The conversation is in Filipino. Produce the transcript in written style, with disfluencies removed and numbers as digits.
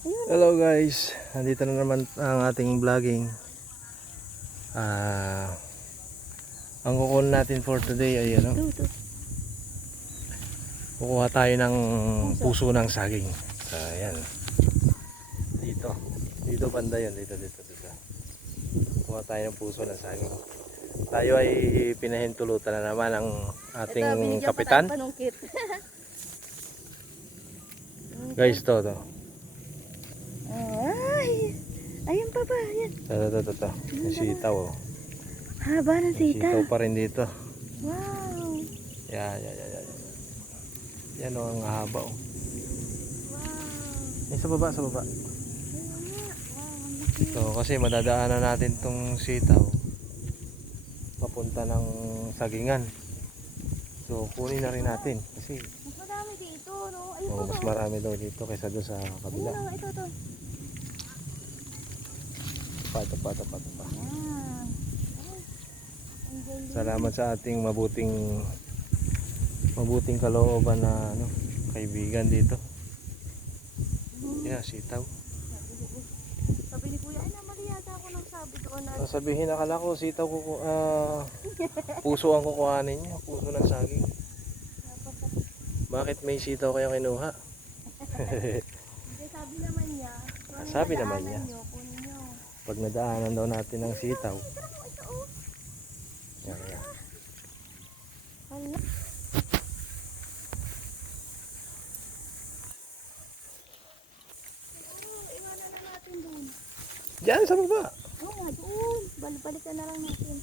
Hello guys, nandito na naman ang ating vlogging. Ang kukunin natin for today ay ano, kukuha tayo ng puso ng saging. Ayan. Dito banda yun, dito. Kukuha tayo ng puso ng saging. Tayo ay pinahintulutan na naman ng ating kapitan. Guys, to. Ay, ayun pa ba? Yan. Ito. Yung sitaw, oh. Haba ng sitaw. Sitaw pa rin dito. Wow. Yan. Yan o, ang haba, oh. Wow. Sa baba. Ayun nga. Wow, ang laki. So, kasi madadaanan natin tong sitaw papunta ng sagingan. So, kunin na rin natin kasi Mas madami dito, no? Ayun mas marami daw dito kaysa doon sa kabila. Ayun, ito. Pato. Yan. Ay, ang galing. Salamat sa ating mabuting kalooban na kaibigan dito. Yeah, sitaw. Sabi ni Kuya, ay mali yata ako nang sabi doon na. Sabihin, akala ko sitaw puso ang kukuhanin niya, puso ng saging. Bakit may sitaw kayo kinuha? Hindi, sabi naman niya. Sabi naman niya. Kunin niyo. Pag nadaanan daw natin ng sitaw. Yan. Hala. Iwanan na natin doon. Diyan sa baba. Oo nga, doon. Balikan na lang natin.